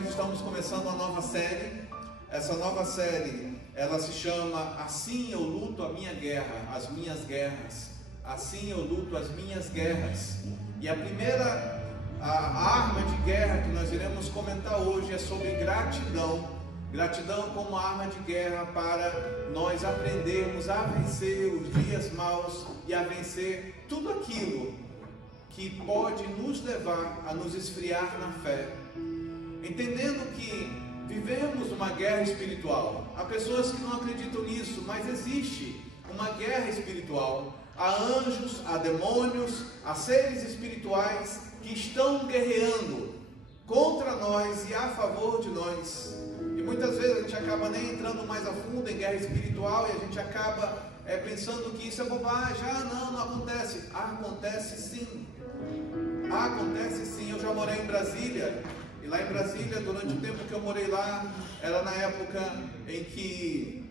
nós estamos começando uma nova série. Essa nova série, ela se chama Assim eu luto a minha guerra, as minhas guerras. Assim eu luto as minhas guerras. E a primeira arma de guerra que nós iremos comentar hoje é sobre gratidão. Gratidão como arma de guerra para nós aprendermos a vencer os dias maus e a vencer tudo aquilo que pode nos levar a nos esfriar na fé. Entendendo que vivemos uma guerra espiritual. Há pessoas que não acreditam nisso, mas existe uma guerra espiritual. Há anjos, há demônios, há seres espirituais que estão guerreando contra nós e a favor de nós. E muitas vezes a gente acaba nem entrando mais a fundo em guerra espiritual e a gente acaba pensando que isso é bobagem. Não acontece. Acontece sim. Acontece sim. Eu já morei em Brasília. E lá em Brasília, durante o tempo que eu morei lá, era na época em que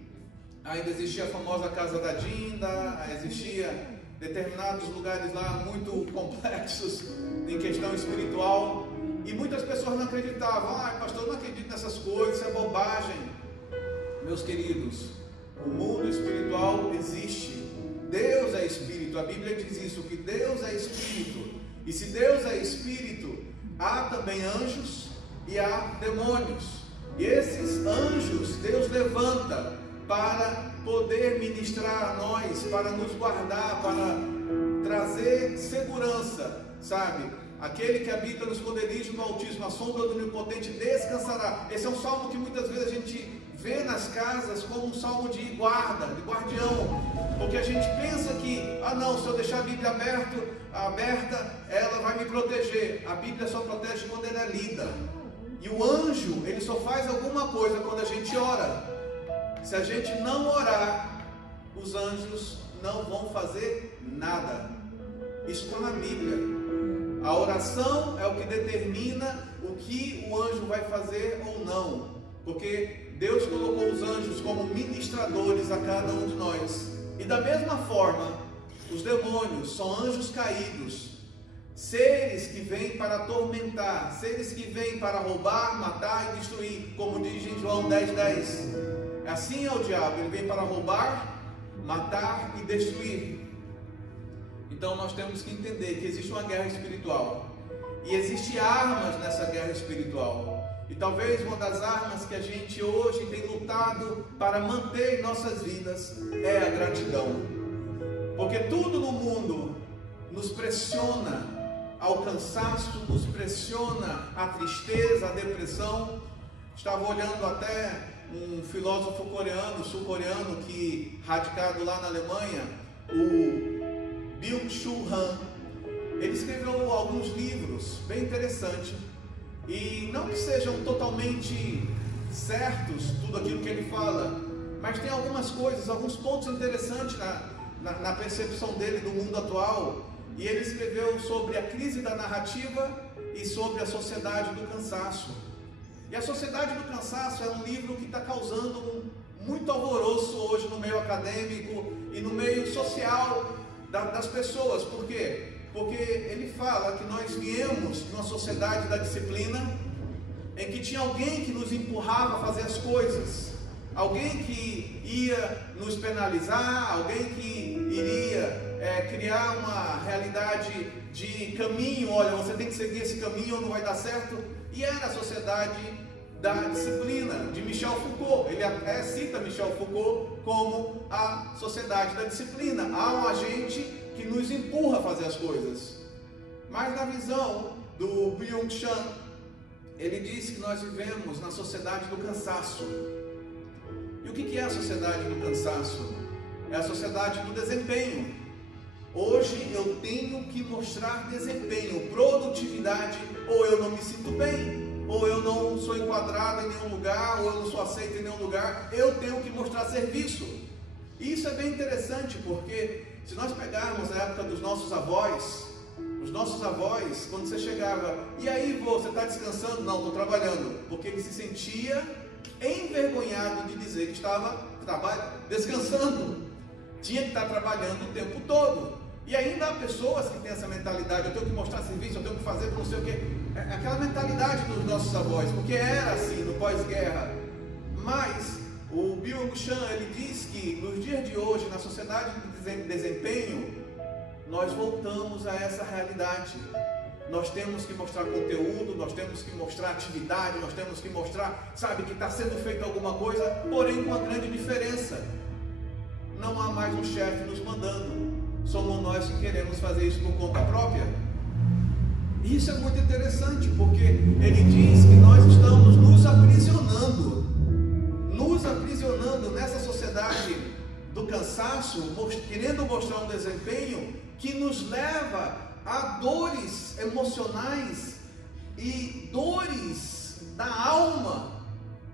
ainda existia a famosa Casa da Dinda, existia determinados lugares lá muito complexos em questão espiritual. E muitas pessoas não acreditavam. Pastor, eu não acredito nessas coisas, isso é bobagem. Meus queridos, o mundo espiritual existe. Deus é espírito. A Bíblia diz isso, que Deus é espírito. E se Deus é espírito, há também anjos e há demônios. E esses anjos Deus levanta para poder ministrar a nós, para nos guardar, para trazer segurança, sabe? Aquele que habita nos esconderijo do Altíssimo, a sombra do Onipotente descansará. Esse é um salmo que muitas vezes a gente vê nas casas como um salmo de guarda, de guardião, porque a gente pensa que, não, se eu deixar a Bíblia aberta, ela vai me proteger. A Bíblia só protege quando ela é lida. E o anjo, ele só faz alguma coisa quando a gente ora. Se a gente não orar, os anjos não vão fazer nada. Isso está na Bíblia. A oração é o que determina o que o anjo vai fazer ou não. Porque Deus colocou os anjos como ministradores a cada um de nós. E da mesma forma, os demônios são anjos caídos, seres que vêm para atormentar, seres que vêm para roubar, matar e destruir, como diz em João 10:10. Assim é o diabo, ele vem para roubar, matar e destruir. Então nós temos que entender que existe uma guerra espiritual e existem armas nessa guerra espiritual. E talvez uma das armas que a gente hoje tem lutado para manter em nossas vidas é a gratidão. Porque tudo no mundo nos pressiona ao cansaço, nos pressiona à tristeza, à depressão. Estava olhando até um filósofo sul-coreano, que radicado lá na Alemanha, o Byung-Chul Han. Ele escreveu alguns livros bem interessantes. E não que sejam totalmente certos tudo aquilo que ele fala, mas tem algumas coisas, alguns pontos interessantes na percepção dele do mundo atual. E ele escreveu sobre a crise da narrativa e sobre a sociedade do cansaço. E a sociedade do cansaço é um livro que está causando muito alvoroço hoje no meio acadêmico e no meio social das pessoas. Por quê? Porque ele fala que nós viemos de uma sociedade da disciplina, em que tinha alguém que nos empurrava a fazer as coisas, alguém que ia nos penalizar, alguém que iria criar uma realidade de caminho. Olha, você tem que seguir esse caminho ou não vai dar certo. E era a sociedade da disciplina, de Michel Foucault. Ele até cita Michel Foucault como a sociedade da disciplina. Há um agente que nos empurra a fazer as coisas. Mas na visão do Byung-Chul, ele diz que nós vivemos na sociedade do cansaço. E o que é a sociedade do cansaço? É a sociedade do desempenho. Hoje eu tenho que mostrar desempenho, produtividade, ou eu não me sinto bem, ou eu não sou enquadrado em nenhum lugar, ou eu não sou aceito em nenhum lugar. Eu tenho que mostrar serviço. E isso é bem interessante, porque se nós pegarmos a época dos nossos avós, quando você chegava, e aí você está descansando? Não, estou trabalhando. Porque ele se sentia envergonhado de dizer que estava descansando. Tinha que estar trabalhando o tempo todo. E ainda há pessoas que têm essa mentalidade: eu tenho que mostrar serviço, eu tenho que fazer não sei o quê. É aquela mentalidade dos nossos avós, porque era assim no pós-guerra. Mas o Byung-Chul, ele diz que nos dias de hoje, na sociedade de desempenho, nós voltamos a essa realidade. Nós temos que mostrar conteúdo, nós temos que mostrar atividade, nós temos que mostrar, sabe, que está sendo feita alguma coisa, porém com uma grande diferença: não há mais um chefe nos mandando, somos nós que queremos fazer isso por conta própria. E isso é muito interessante, porque ele diz que nós estamos nos aprisionando nessa sociedade do cansaço, querendo mostrar um desempenho que nos leva a dores emocionais e dores da alma,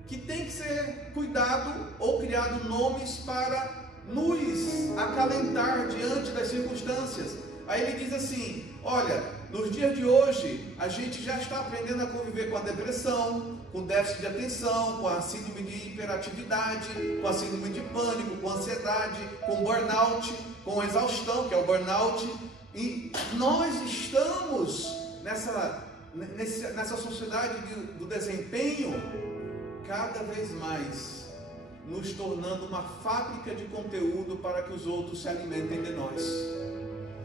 que tem que ser cuidado ou criado nomes para nos acalentar diante das circunstâncias. Aí ele diz assim: olha, nos dias de hoje a gente já está aprendendo a conviver com a depressão, com déficit de atenção, com a síndrome de hiperatividade, com a síndrome de pânico, com a ansiedade, com burnout, com exaustão, que é o burnout. E nós estamos nessa sociedade do desempenho, cada vez mais nos tornando uma fábrica de conteúdo para que os outros se alimentem de nós.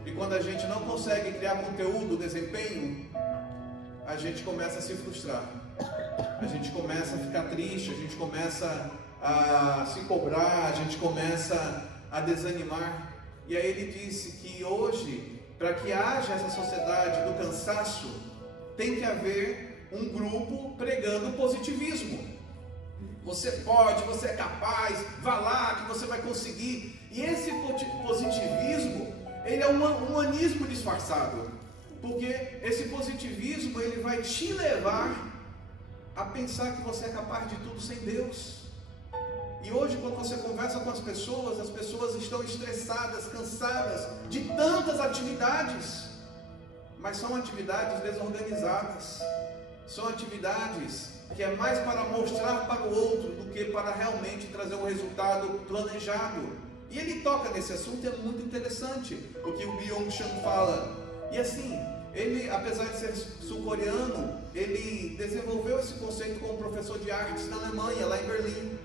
E quando a gente não consegue criar conteúdo, desempenho, a gente começa a se frustrar, a gente começa a ficar triste, a gente começa a se cobrar, a gente começa a desanimar. E aí ele disse que hoje, para que haja essa sociedade do cansaço, tem que haver um grupo pregando positivismo. Você pode, você é capaz, vá lá que você vai conseguir. E esse positivismo, ele é um humanismo disfarçado, porque esse positivismo, ele vai te levar a pensar que você é capaz de tudo sem Deus. E hoje, quando você conversa com as pessoas estão estressadas, cansadas de tantas atividades, mas são atividades desorganizadas, são atividades que é mais para mostrar para o outro do que para realmente trazer um resultado planejado. E ele toca nesse assunto, é muito interessante o que o Byung-Chul fala. E assim, ele, apesar de ser sul-coreano, ele desenvolveu esse conceito como professor de artes na Alemanha, lá em Berlim.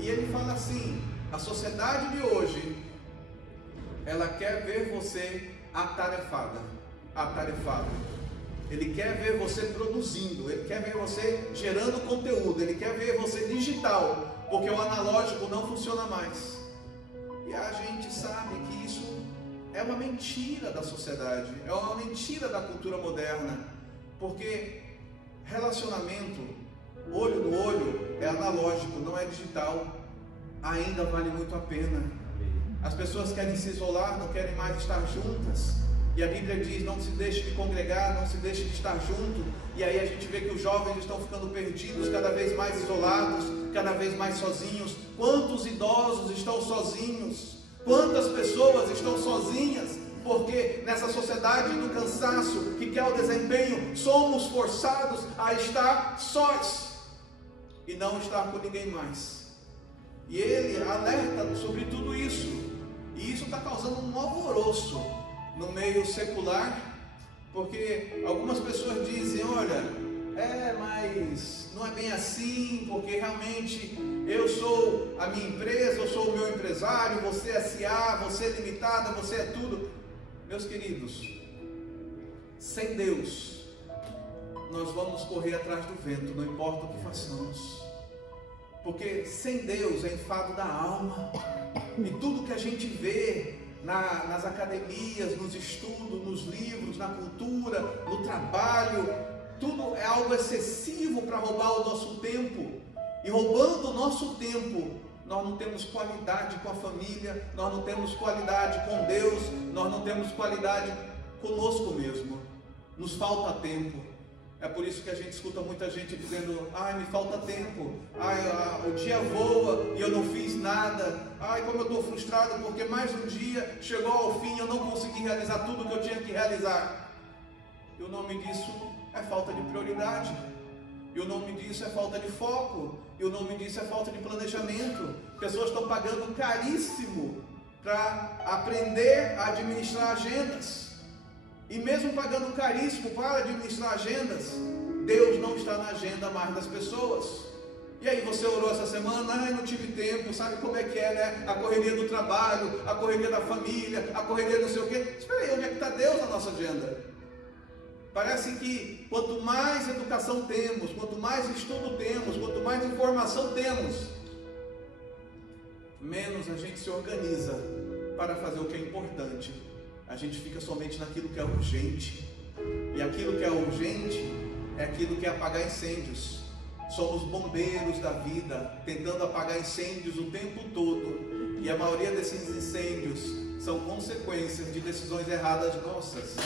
E ele fala assim: a sociedade de hoje, ela quer ver você atarefado. Ele quer ver você produzindo, ele quer ver você gerando conteúdo, ele quer ver você digital, porque o analógico não funciona mais. E a gente sabe que isso é uma mentira da sociedade, é uma mentira da cultura moderna, porque relacionamento, olho no olho, é analógico, não é digital. Ainda vale muito a pena. As pessoas querem se isolar, não querem mais estar juntas. E a Bíblia diz: não se deixe de congregar, não se deixe de estar junto. E aí a gente vê que os jovens estão ficando perdidos, cada vez mais isolados, cada vez mais sozinhos. Quantos idosos estão sozinhos? Quantas pessoas estão sozinhas? Porque nessa sociedade do cansaço, que quer o desempenho, somos forçados a estar sós e não estar com ninguém mais. E ele alerta sobre tudo isso. E isso está causando um alvoroço no meio secular, porque algumas pessoas dizem: olha, mas não é bem assim, porque realmente eu sou a minha empresa, eu sou o meu empresário, você é SA, você é limitada, você é tudo. Meus queridos, sem Deus, nós vamos correr atrás do vento, não importa o que façamos, porque sem Deus é enfado da alma, e tudo que a gente vê nas academias, nos estudos, nos livros, na cultura, no trabalho, tudo é algo excessivo para roubar o nosso tempo. E roubando o nosso tempo, nós não temos qualidade com a família, nós não temos qualidade com Deus, nós não temos qualidade conosco mesmo. Nos falta tempo. É por isso que a gente escuta muita gente dizendo: me falta tempo, o dia voa e eu não fiz nada, como eu estou frustrado porque mais um dia chegou ao fim e eu não consegui realizar tudo que eu tinha que realizar. E o nome disso é falta de prioridade, e o nome disso é falta de foco, e o nome disso é falta de planejamento. Pessoas estão pagando caríssimo para aprender a administrar agendas. E mesmo pagando caríssimo para administrar agendas, Deus não está na agenda mais das pessoas. E aí você orou essa semana, não tive tempo, sabe como é que é, né? A correria do trabalho, a correria da família, a correria não sei o quê. Espera aí, onde é que está Deus na nossa agenda? Parece que quanto mais educação temos, quanto mais estudo temos, quanto mais informação temos, menos a gente se organiza para fazer o que é importante. A gente fica somente naquilo que é urgente. E aquilo que é urgente é aquilo que é apagar incêndios. Somos bombeiros da vida, tentando apagar incêndios o tempo todo. E a maioria desses incêndios são consequências de decisões erradas nossas.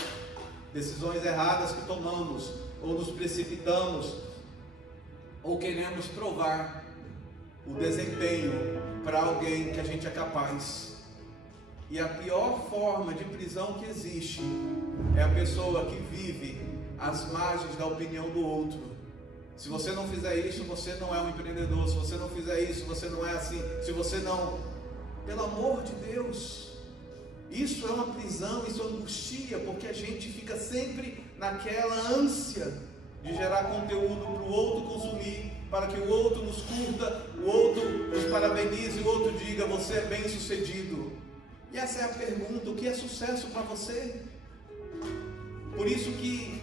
Decisões erradas que tomamos, ou nos precipitamos, ou queremos provar o desempenho para alguém que a gente é capaz. E a pior forma de prisão que existe é a pessoa que vive às margens da opinião do outro. Se você não fizer isso, você não é um empreendedor. Se você não fizer isso, você não é assim. Se você não... Pelo amor de Deus, isso é uma prisão, isso angustia, porque a gente fica sempre naquela ânsia de gerar conteúdo para o outro consumir, para que o outro nos curta, o outro nos parabenize, o outro diga, você é bem sucedido. E essa é a pergunta, o que é sucesso para você? Por isso que,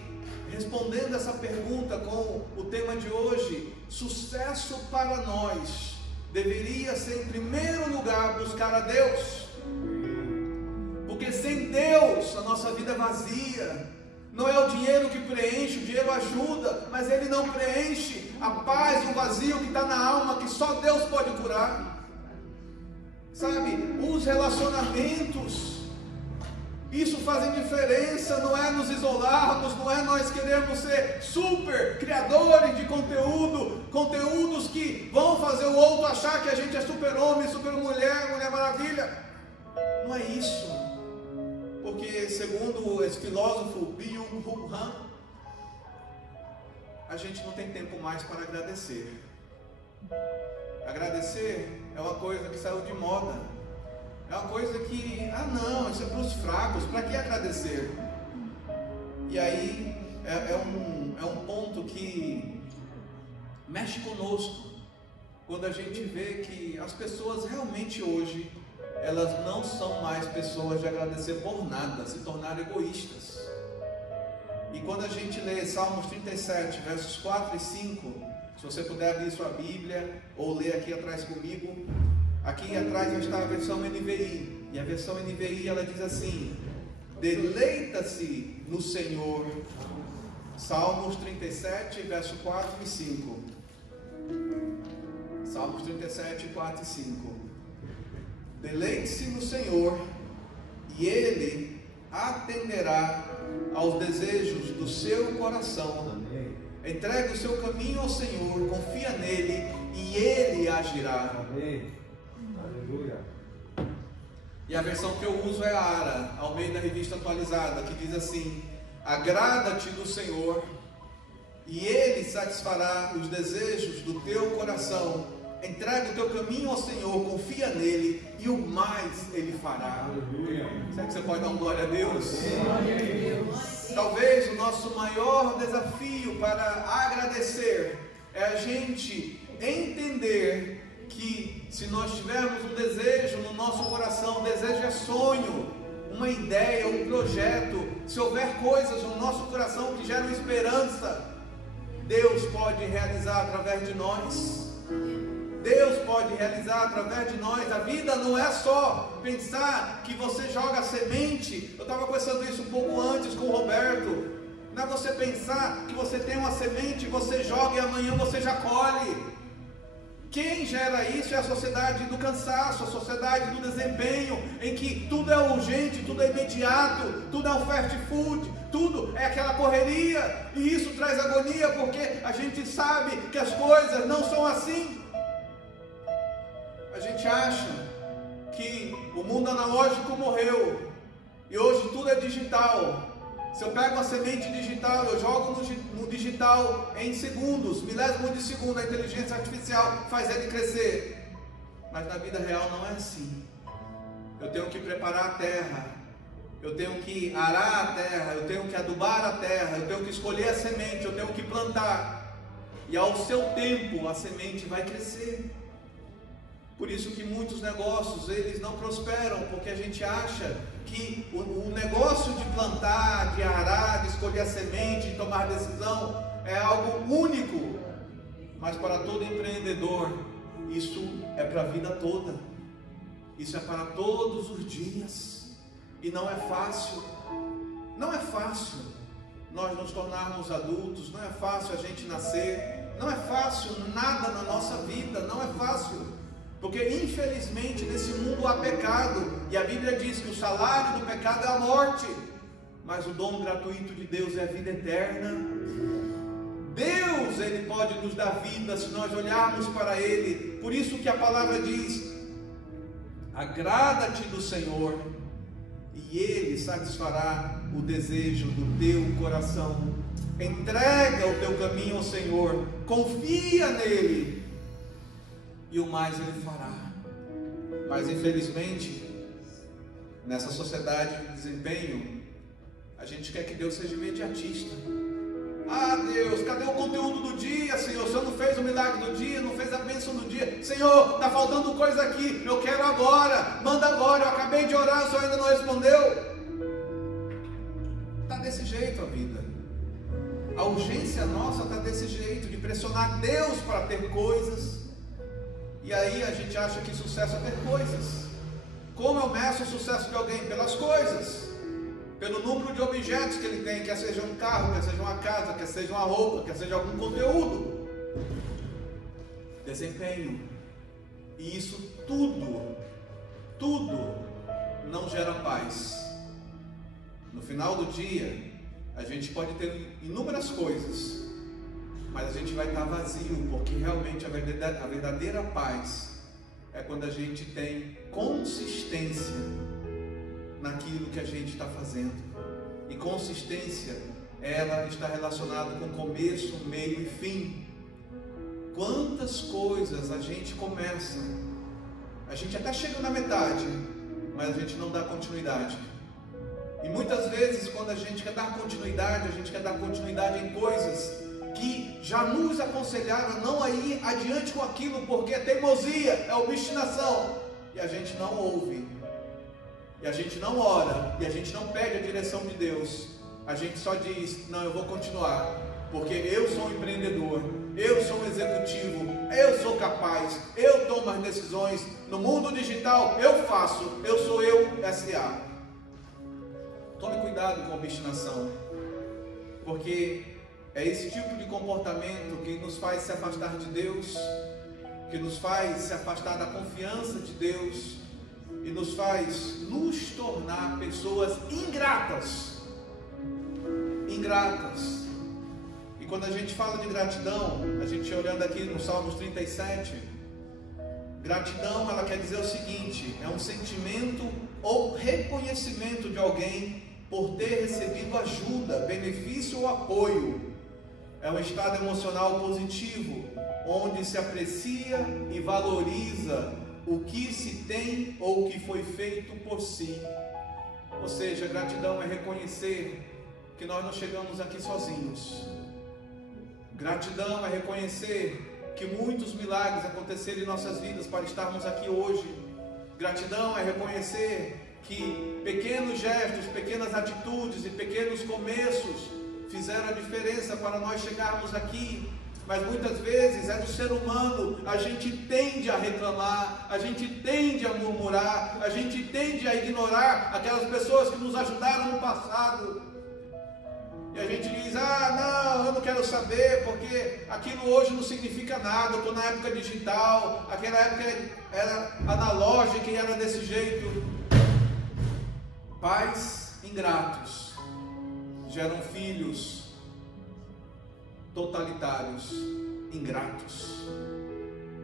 respondendo essa pergunta com o tema de hoje, sucesso para nós deveria ser, em primeiro lugar, buscar a Deus. Porque sem Deus a nossa vida é vazia. Não é o dinheiro que preenche, o dinheiro ajuda, mas ele não preenche a paz e o vazio que está na alma, que só Deus pode curar. Sabe, os relacionamentos, isso fazem diferença, não é nos isolarmos, não é nós queremos ser super criadores de conteúdo, conteúdos que vão fazer o outro achar que a gente é super homem, super mulher, mulher maravilha. Não é isso. Porque segundo esse filósofo Byung-Chul Han, a gente não tem tempo mais para agradecer. Agradecer é uma coisa que saiu de moda. É uma coisa que, não, isso é para os fracos, para que agradecer? E aí é um ponto que mexe conosco, quando a gente vê que as pessoas realmente hoje, elas não são mais pessoas de agradecer por nada, se tornaram egoístas. E quando a gente lê Salmos 37, versos 4 e 5, se você puder abrir sua Bíblia ou ler aqui atrás comigo, aqui atrás já está a versão NVI, e a versão NVI ela diz assim: deleita-se no Senhor. Salmos 37, verso 4 e 5. Salmos 37, 4 e 5. Deleite-se no Senhor, e Ele atenderá aos desejos do seu coração. Entregue o seu caminho ao Senhor, confia nele, e Ele agirá. Amém. Aleluia. E a versão que eu uso é a ARA, Almeida Revista Atualizada, que diz assim: agrada-te do Senhor, e Ele satisfará os desejos do teu coração. Entrega o teu caminho ao Senhor, confia nele, e o mais Ele fará. Aleluia. Será que você pode dar uma glória a Deus? Glória a Deus. Talvez o nosso maior desafio para agradecer é a gente entender que se nós tivermos um desejo no nosso coração, desejo é sonho, uma ideia, um projeto, se houver coisas no nosso coração que geram esperança, Deus pode realizar através de nós. Deus pode realizar através de nós. A vida não é só pensar que você joga semente. Eu estava conversando isso um pouco antes com o Roberto. Não é você pensar que você tem uma semente, você joga e amanhã você já colhe. Quem gera isso é a sociedade do cansaço, a sociedade do desempenho, em que tudo é urgente, tudo é imediato, tudo é um fast food, tudo é aquela correria, e isso traz agonia, porque a gente sabe que as coisas não são assim. A gente acha que o mundo analógico morreu e hoje tudo é digital. Se eu pego uma semente digital, eu jogo no digital em segundos, milésimo de segundo, a inteligência artificial faz ele crescer. Mas na vida real não é assim. eu tenho que preparar a terra, eu tenho que arar a terra, eu tenho que adubar a terra, eu tenho que escolher a semente, eu tenho que plantar, e ao seu tempo a semente vai crescer. Por isso que muitos negócios, eles não prosperam, porque a gente acha que o negócio de plantar, de arar, de escolher a semente, de tomar decisão, é algo único. Mas para todo empreendedor, isso é para a vida toda. Isso é para todos os dias. E não é fácil. Não é fácil nós nos tornarmos adultos, não é fácil a gente nascer, não é fácil nada na nossa vida, não é fácil. Porque infelizmente nesse mundo há pecado, e a Bíblia diz que o salário do pecado é a morte, mas o dom gratuito de Deus é a vida eterna. Deus, Ele pode nos dar vida se nós olharmos para Ele. Por isso que a palavra diz: agrada-te do Senhor, e Ele satisfará o desejo do teu coração. Entrega o teu caminho ao Senhor, confia nele, e o mais Ele fará. Mas infelizmente, nessa sociedade de desempenho, a gente quer que Deus seja imediatista. Ah, Deus, cadê o conteúdo do dia, Senhor? O Senhor não fez o milagre do dia, não fez a bênção do dia. Senhor, está faltando coisa aqui, eu quero agora, manda agora, eu acabei de orar, o Senhor ainda não respondeu. Está desse jeito a vida. A urgência nossa está desse jeito, de pressionar Deus para ter coisas. E aí a gente acha que sucesso é ter coisas. Como eu meço o sucesso de alguém? Pelas coisas, pelo número de objetos que ele tem, quer seja um carro, quer seja uma casa, quer seja uma roupa, quer seja algum conteúdo. Desempenho. E isso tudo não gera paz. No final do dia, a gente pode ter inúmeras coisas, mas a gente vai estar vazio, porque realmente a verdadeira paz é quando a gente tem consistência naquilo que a gente está fazendo. E consistência, ela está relacionada com começo, meio e fim. Quantas coisas a gente começa, a gente até chega na metade, mas a gente não dá continuidade. E muitas vezes, quando a gente quer dar continuidade, a gente quer dar continuidade em coisas que já nos aconselharam a não ir adiante com aquilo, porque é teimosia, é obstinação, e a gente não ouve, e a gente não ora, e a gente não pede a direção de Deus. A gente só diz: não, eu vou continuar, porque eu sou um empreendedor, eu sou um executivo, eu sou capaz, eu tomo as decisões, no mundo digital eu faço, eu sou eu, S.A. Tome cuidado com a obstinação, porque é esse tipo de comportamento que nos faz se afastar de Deus, que nos faz se afastar da confiança de Deus e nos faz nos tornar pessoas ingratas. E quando a gente fala de gratidão, a gente olhando aqui no Salmos 37, gratidão, ela quer dizer o seguinte: é um sentimento ou reconhecimento de alguém por ter recebido ajuda, benefício ou apoio. É um estado emocional positivo, onde se aprecia e valoriza o que se tem ou o que foi feito por si. Ou seja, gratidão é reconhecer que nós não chegamos aqui sozinhos. Gratidão é reconhecer que muitos milagres aconteceram em nossas vidas para estarmos aqui hoje. Gratidão é reconhecer que pequenos gestos, pequenas atitudes e pequenos começos fizeram a diferença para nós chegarmos aqui. Mas muitas vezes é do ser humano, a gente tende a reclamar, a gente tende a murmurar, a gente tende a ignorar aquelas pessoas que nos ajudaram no passado. E a gente diz: ah, não, eu não quero saber, porque aquilo hoje não significa nada, eu estou na época digital, aquela época era analógica e era desse jeito. Pais ingratos geram filhos totalitários, ingratos.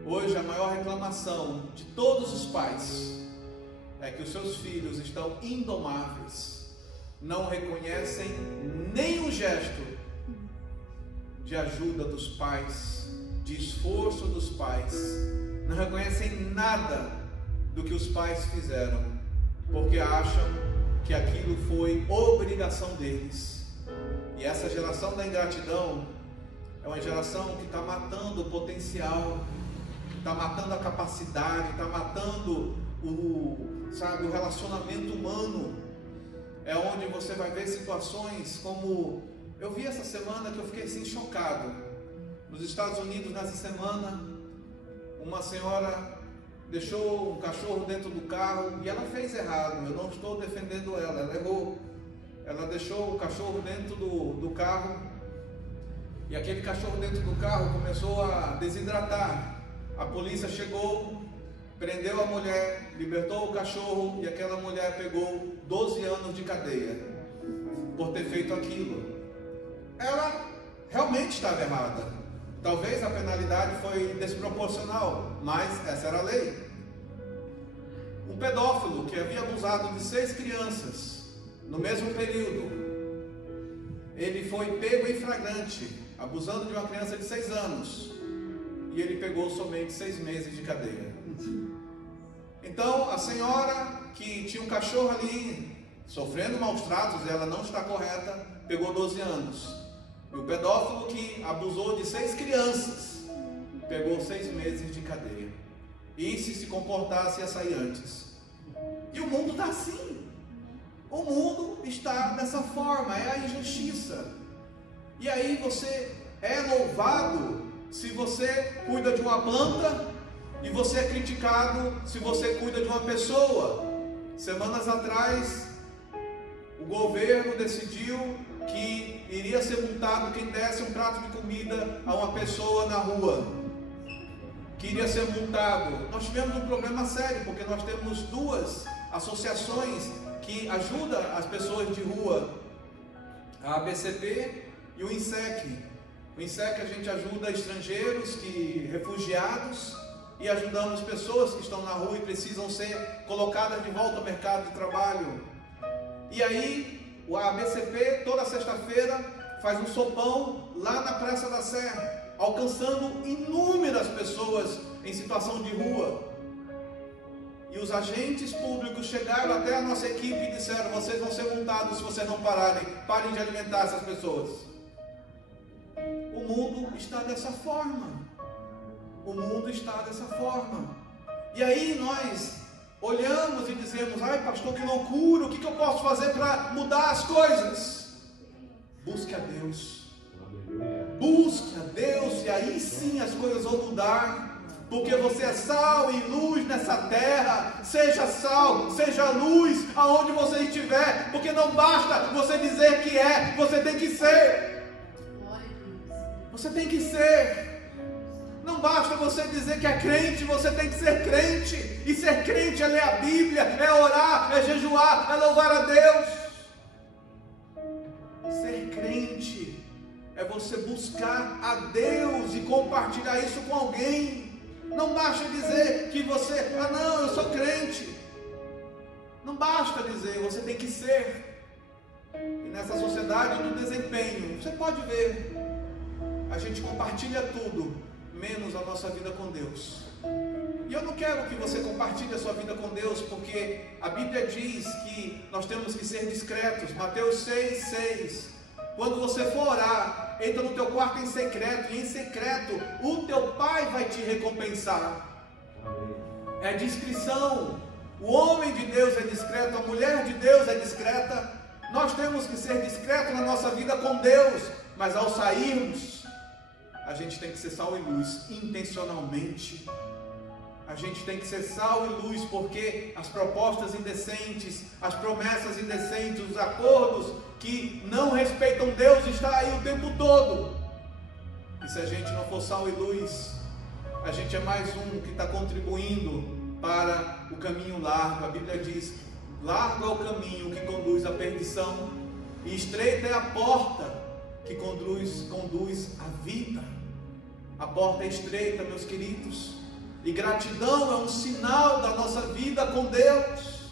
Hoje a maior reclamação de todos os pais é que os seus filhos estão indomáveis, não reconhecem nem o gesto de ajuda dos pais, de esforço dos pais, não reconhecem nada do que os pais fizeram. porque acham que aquilo foi obrigação deles. E essa geração da ingratidão é uma geração que está matando o potencial, está matando a capacidade, está matando o relacionamento humano. É onde você vai ver situações como eu vi essa semana, que eu fiquei assim chocado. Nos Estados Unidos, nessa semana, uma senhora deixou um cachorro dentro do carro e ela fez errado. Eu não estou defendendo ela, ela errou. Ela deixou o cachorro dentro do carro e aquele cachorro dentro do carro começou a desidratar. A polícia chegou, prendeu a mulher, libertou o cachorro e aquela mulher pegou 12 anos de cadeia por ter feito aquilo. Ela realmente estava errada. Talvez a penalidade foi desproporcional, mas essa era a lei. Um pedófilo que havia abusado de 6 crianças no mesmo período, ele foi pego em flagrante, abusando de uma criança de 6 anos, e ele pegou somente 6 meses de cadeia. Então a senhora que tinha um cachorro ali, sofrendo maus tratos, ela não está correta, pegou 12 anos. E o pedófilo que abusou de 6 crianças, pegou 6 meses de cadeia. E se comportasse ia sair antes. E o mundo está assim. O mundo está dessa forma, é a injustiça. E aí você é louvado se você cuida de uma planta, e você é criticado se você cuida de uma pessoa. Semanas atrás, o governo decidiu que iria ser multado quem desse um prato de comida a uma pessoa na rua, que iria ser multado. Nós tivemos um problema sério, porque nós temos 2 associações que ajudam as pessoas de rua, a ABCP e o INSEC. O INSEC a gente ajuda estrangeiros, refugiados, e ajudamos pessoas que estão na rua e precisam ser colocadas de volta ao mercado de trabalho. E aí a ABCP toda sexta-feira faz um sopão lá na Praça da Sé, alcançando inúmeras pessoas em situação de rua. E os agentes públicos chegaram até a nossa equipe e disseram: vocês vão ser multados se vocês não parem de alimentar essas pessoas. O mundo está dessa forma. O mundo está dessa forma. E aí nós olhamos e dizemos: ai pastor, que loucura, o que eu posso fazer para mudar as coisas? Busque a Deus. Busque a Deus, e aí sim as coisas vão mudar. Porque você é sal e luz nessa terra. Seja sal, seja luz aonde você estiver. Porque não basta você dizer que é, você tem que ser. Você tem que ser. Não basta você dizer que é crente, você tem que ser crente. E ser crente é ler a Bíblia, é orar, é jejuar, é louvar a Deus. Ser crente é você buscar a Deus e compartilhar isso com alguém. Não basta dizer que você, não, eu sou crente. Não basta dizer, você tem que ser. E nessa sociedade do desempenho, você pode ver, a gente compartilha tudo, menos a nossa vida com Deus. E eu não quero que você compartilhe a sua vida com Deus, porque a Bíblia diz que nós temos que ser discretos. Mateus 6,6. Quando você for orar, entra no teu quarto em secreto, e em secreto o teu Pai vai te recompensar. É discrição. O homem de Deus é discreto, a mulher de Deus é discreta. Nós temos que ser discretos na nossa vida com Deus, mas ao sairmos, a gente tem que ser sal e luz, intencionalmente. A gente tem que ser sal e luz, porque as propostas indecentes, as promessas indecentes, os acordos que não respeitam Deus estão aí o tempo todo. E se a gente não for sal e luz, a gente é mais um que está contribuindo para o caminho largo. A Bíblia diz: largo é o caminho que conduz à perdição, e estreita é a porta que conduz à vida. A porta é estreita, meus queridos. E gratidão é um sinal da nossa vida com Deus.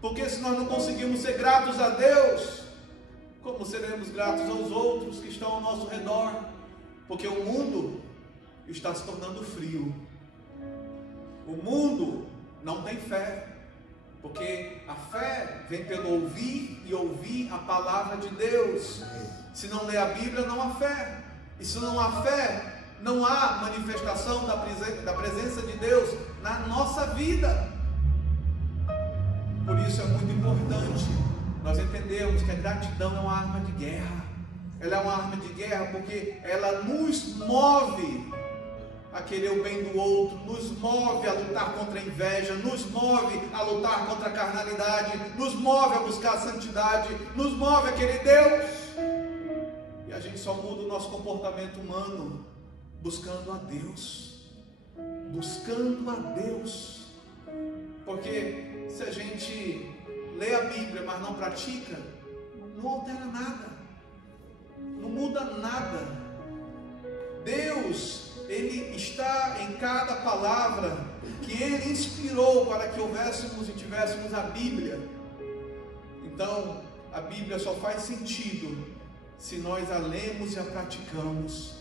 Porque se nós não conseguimos ser gratos a Deus, como seremos gratos aos outros que estão ao nosso redor? Porque o mundo está se tornando frio. O mundo não tem fé. Porque a fé vem pelo ouvir e ouvir a palavra de Deus. Se não lê a Bíblia, não há fé. E se não há fé, não há manifestação da presença de Deus na nossa vida. Por isso é muito importante nós entendermos que a gratidão é uma arma de guerra. Ela é uma arma de guerra porque ela nos move a querer o bem do outro, nos move a lutar contra a inveja, nos move a lutar contra a carnalidade, nos move a buscar a santidade, nos move a querer Deus. E a gente só muda o nosso comportamento humano buscando a Deus. Buscando a Deus. Porque se a gente lê a Bíblia, mas não pratica, não altera nada, não muda nada. Deus, Ele está em cada palavra que Ele inspirou para que houvéssemos e tivéssemos a Bíblia. Então, a Bíblia só faz sentido se nós a lemos e a praticamos.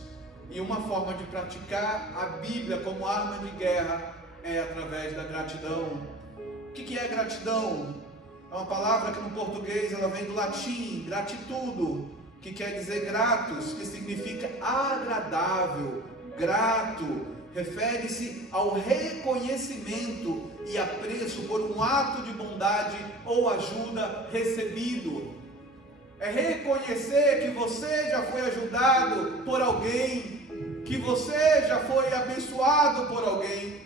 E uma forma de praticar a Bíblia como arma de guerra é através da gratidão. O que é gratidão? É uma palavra que no português ela vem do latim, gratitudo, que quer dizer gratus, que significa agradável, grato, refere-se ao reconhecimento e apreço por um ato de bondade ou ajuda recebido. É reconhecer que você já foi ajudado por alguém, que você já foi abençoado por alguém.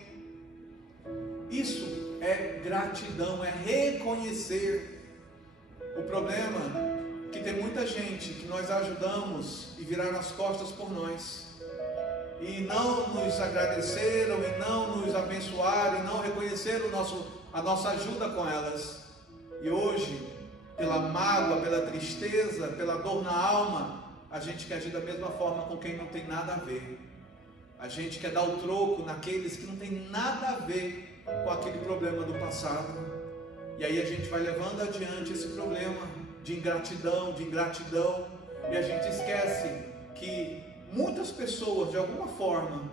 Isso é gratidão, é reconhecer. O problema é que tem muita gente que nós ajudamos e viraram as costas por nós, e não nos agradeceram, e não nos abençoaram, e não reconheceram a nossa ajuda com elas. E hoje, pela mágoa, pela tristeza, pela dor na alma, a gente quer agir da mesma forma com quem não tem nada a ver. A gente quer dar o troco naqueles que não tem nada a ver com aquele problema do passado. E aí a gente vai levando adiante esse problema de ingratidão, e a gente esquece que muitas pessoas, de alguma forma,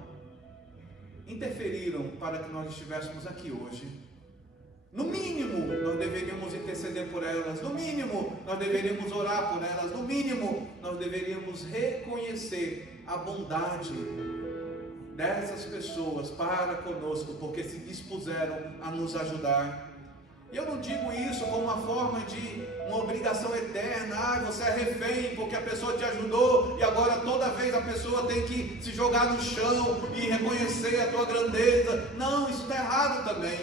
interferiram para que nós estivéssemos aqui hoje. No mínimo, nós deveríamos interceder por elas. No mínimo, nós deveríamos orar por elas. No mínimo, nós deveríamos reconhecer a bondade dessas pessoas para conosco, porque se dispuseram a nos ajudar. E eu não digo isso como uma forma de uma obrigação eterna. Você é refém porque a pessoa te ajudou e agora toda vez a pessoa tem que se jogar no chão e reconhecer a tua grandeza. Não, isso está errado também.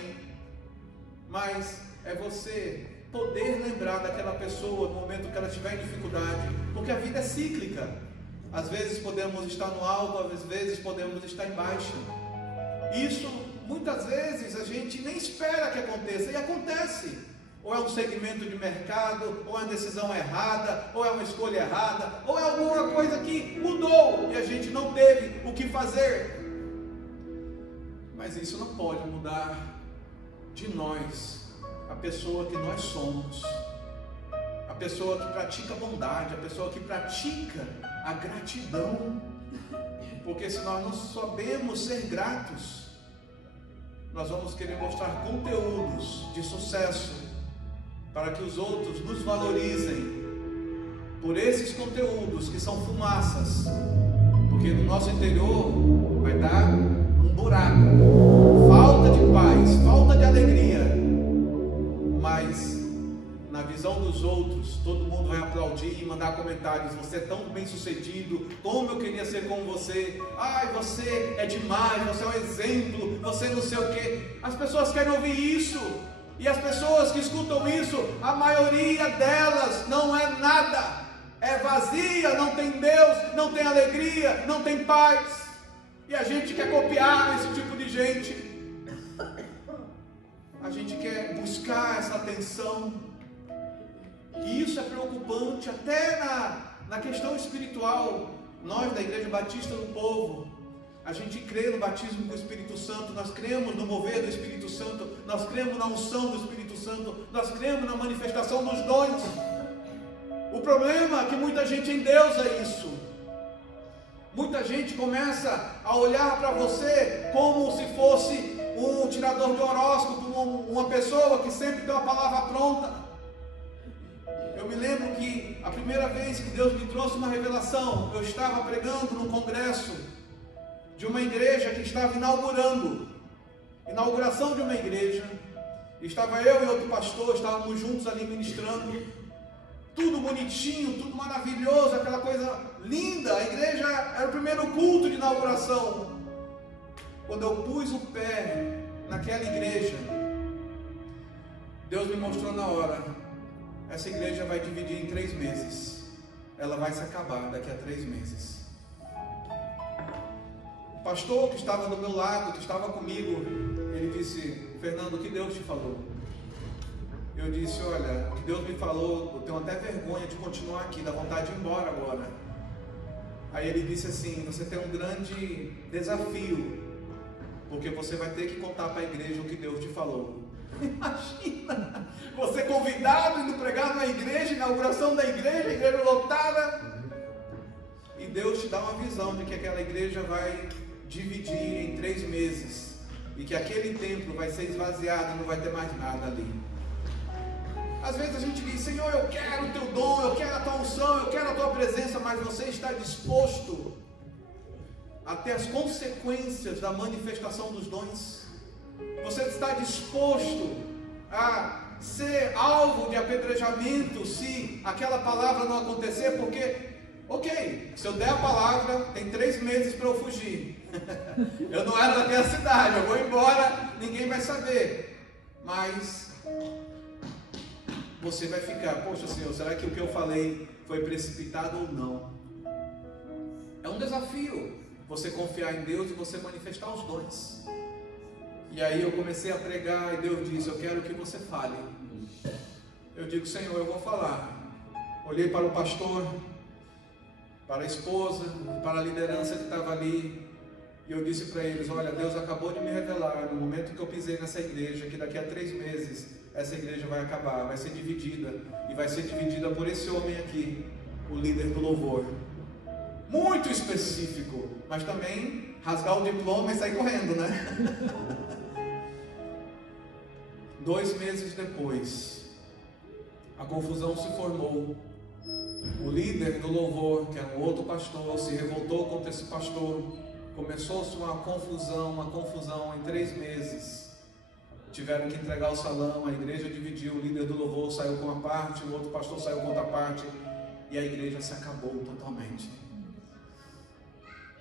Mas é você poder lembrar daquela pessoa no momento que ela estiver em dificuldade, porque a vida é cíclica. Às vezes podemos estar no alto, às vezes podemos estar embaixo. Isso muitas vezes a gente nem espera que aconteça, e acontece. Ou é um segmento de mercado, ou é uma decisão errada, ou é uma escolha errada, ou é alguma coisa que mudou e a gente não teve o que fazer. Mas isso não pode mudar de nós a pessoa que nós somos, a pessoa que pratica a bondade, a pessoa que pratica a gratidão. Porque se nós não sabemos ser gratos, nós vamos querer mostrar conteúdos de sucesso para que os outros nos valorizem por esses conteúdos que são fumaças, porque no nosso interior vai dar um buraco, falta de paz, falta de alegria, mas na visão dos outros, todo mundo vai aplaudir e mandar comentários: você é tão bem sucedido, como eu queria ser como você, ai, você é demais, você é um exemplo, você não sei o que. As pessoas querem ouvir isso, e as pessoas que escutam isso, a maioria delas não é nada, é vazia, não tem Deus, não tem alegria, não tem paz, e a gente quer copiar esse tipo de gente. A gente quer buscar essa atenção. E isso é preocupante até na questão espiritual. Nós da Igreja Batista do Povo, a gente crê no batismo com o Espírito Santo, nós cremos no mover do Espírito Santo, nós cremos na unção do Espírito Santo, nós cremos na manifestação dos dons. O problema é que muita gente endeusa isso. Muita gente começa a olhar para você como se fosse um tirador de horóscopo, uma pessoa que sempre tem uma palavra pronta. Eu me lembro que a primeira vez que Deus me trouxe uma revelação, eu estava pregando num congresso de uma igreja que estava inauguração de uma igreja. Estava eu e outro pastor, estávamos juntos ali ministrando, tudo bonitinho, tudo maravilhoso, aquela coisa linda. A igreja era o primeiro culto de inauguração. Quando eu pus o pé naquela igreja, Deus me mostrou na hora: essa igreja vai dividir em 3 meses, ela vai se acabar daqui a 3 meses. O pastor que estava do meu lado, que estava comigo, ele disse: Fernando, o que Deus te falou? Eu disse: olha, o que Deus me falou, eu tenho até vergonha de continuar aqui, dá vontade de ir embora agora. Aí ele disse assim: você tem um grande desafio, porque você vai ter que contar para a igreja o que Deus te falou. Imagina, você convidado, indo pregar na igreja, inauguração da igreja, igreja lotada, e Deus te dá uma visão de que aquela igreja vai dividir em 3 meses, e que aquele templo vai ser esvaziado e não vai ter mais nada ali. Às vezes a gente diz: Senhor, eu quero o teu dom, eu quero a tua unção, eu quero a tua presença, mas você está disposto a ter as consequências da manifestação dos dons? Você está disposto a ser alvo de apedrejamento se aquela palavra não acontecer? Porque, ok, se eu der a palavra, tem 3 meses para eu fugir. Eu não era daquela cidade, eu vou embora, ninguém vai saber. Mas você vai ficar: poxa, Senhor, será que o que eu falei foi precipitado ou não? É um desafio você confiar em Deus e você manifestar os dons. E aí eu comecei a pregar e Deus disse: eu quero que você fale. Eu digo: Senhor, eu vou falar. Olhei para o pastor, para a esposa, para a liderança que estava ali, e eu disse para eles: olha, Deus acabou de me revelar, no momento que eu pisei nessa igreja, que daqui a 3 meses essa igreja vai acabar, vai ser dividida, e vai ser dividida por esse homem aqui, o líder do louvor. Muito específico, mas também rasgar o diploma e sair correndo, né? 2 meses depois, a confusão se formou. O líder do louvor, que era um outro pastor, se revoltou contra esse pastor. Começou-se uma confusão em 3 meses. Tiveram que entregar o salão, a igreja dividiu, o líder do louvor saiu com uma parte, o outro pastor saiu com outra parte, e a igreja se acabou totalmente.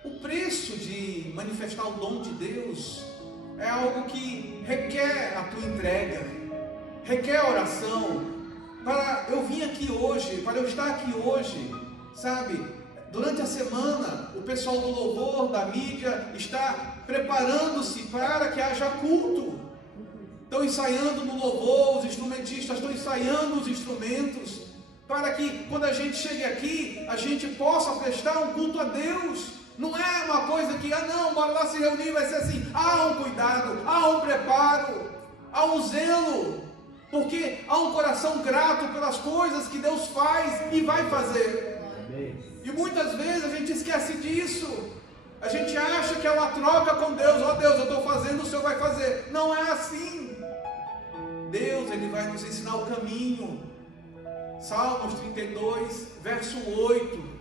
O preço de manifestar o dom de Deus é algo que requer a tua entrega, requer oração. Para eu vir aqui hoje, para eu estar aqui hoje, sabe, durante a semana, o pessoal do louvor, da mídia, está preparando-se para que haja culto. Estão ensaiando no louvor, os instrumentistas estão ensaiando os instrumentos, para que quando a gente chegue aqui, a gente possa prestar um culto a Deus. Não é uma coisa que, não, bora lá se reunir, vai ser assim. Há um cuidado, há um preparo, há um zelo, porque há um coração grato pelas coisas que Deus faz e vai fazer. E muitas vezes a gente esquece disso. A gente acha que é uma troca com Deus. Ó Deus, eu estou fazendo, o Senhor vai fazer. Não é assim. Deus, Ele vai nos ensinar o caminho. Salmos 32, verso 8.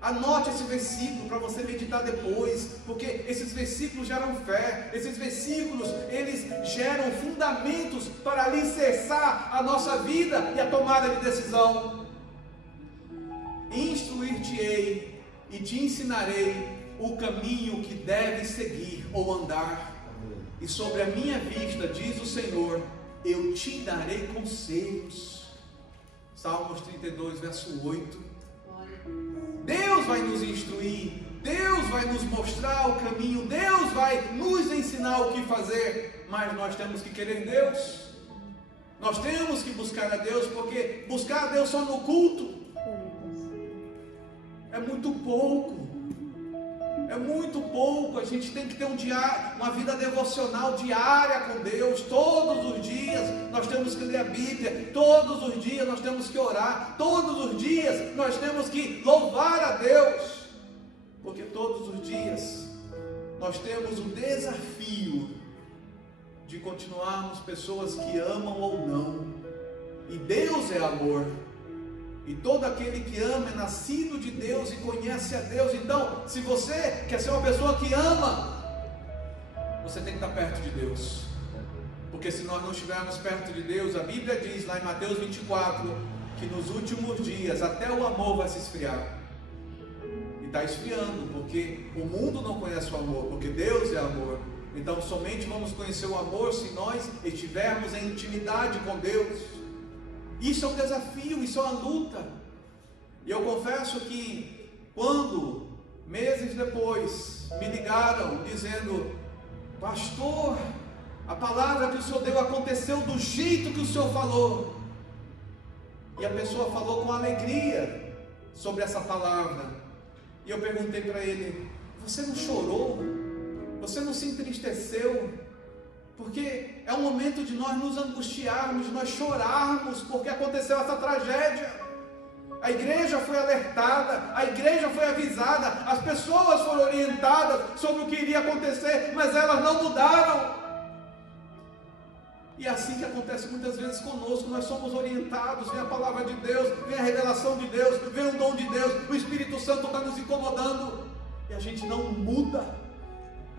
Anote esse versículo para você meditar depois, porque esses versículos geram fé, esses versículos, eles geram fundamentos para alicerçar a nossa vida e a tomada de decisão. Instruir-te-ei e te ensinarei o caminho que deves seguir ou andar, e sobre a minha vista, diz o Senhor, eu te darei conselhos. Salmos 32, verso 8. Deus vai nos instruir, Deus vai nos mostrar o caminho, Deus vai nos ensinar o que fazer, mas nós temos que querer Deus, nós temos que buscar a Deus, porque buscar a Deus só no culto é muito pouco. É muito pouco. A gente tem que ter uma vida devocional diária com Deus. Todos os dias nós temos que ler a Bíblia. Todos os dias nós temos que orar. Todos os dias nós temos que louvar a Deus. Porque todos os dias nós temos o desafio de continuarmos pessoas que amam ou não. E Deus é amor. E todo aquele que ama é nascido de Deus e conhece a Deus. Então, se você quer ser uma pessoa que ama, você tem que estar perto de Deus. Porque se nós não estivermos perto de Deus, a Bíblia diz lá em Mateus 24, que nos últimos dias até o amor vai se esfriar. E está esfriando, porque o mundo não conhece o amor, porque Deus é amor. Então somente vamos conhecer o amor se nós estivermos em intimidade com Deus. Isso é um desafio, isso é uma luta. E eu confesso que quando, meses depois, me ligaram dizendo: pastor, a palavra que o senhor deu aconteceu do jeito que o senhor falou. E a pessoa falou com alegria sobre essa palavra. E eu perguntei para ele: você não chorou? Você não se entristeceu? Porque é um momento de nós nos angustiarmos, de nós chorarmos, porque aconteceu essa tragédia. A igreja foi alertada, a igreja foi avisada, as pessoas foram orientadas sobre o que iria acontecer, mas elas não mudaram. E é assim que acontece muitas vezes conosco. Nós somos orientados, vem a palavra de Deus, vem a revelação de Deus, vem o dom de Deus, o Espírito Santo está nos incomodando, e a gente não muda.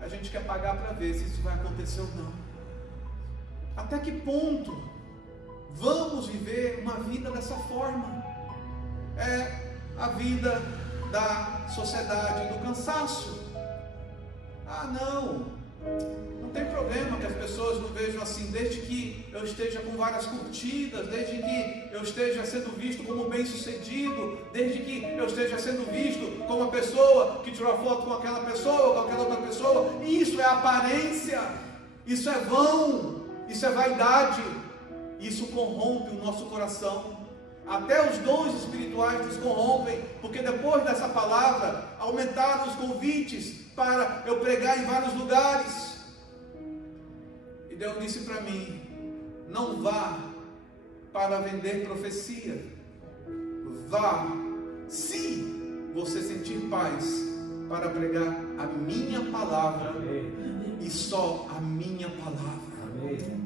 A gente quer pagar para ver se isso vai acontecer ou não. Até que ponto vamos viver uma vida dessa forma? É a vida da sociedade do cansaço. Ah, não tem problema que as pessoas não vejam assim, desde que eu esteja com várias curtidas, desde que eu esteja sendo visto como bem sucedido, desde que eu esteja sendo visto como uma pessoa que tirou foto com aquela pessoa, com aquela outra pessoa. Isso é aparência, isso é vão, isso é vaidade, isso corrompe o nosso coração. Até os dons espirituais nos corrompem, porque depois dessa palavra aumentaram os convites para eu pregar em vários lugares. E Deus disse para mim: não vá para vender profecia, vá, se você sentir paz, para pregar a minha palavra. Amém. E só a minha palavra. Amém.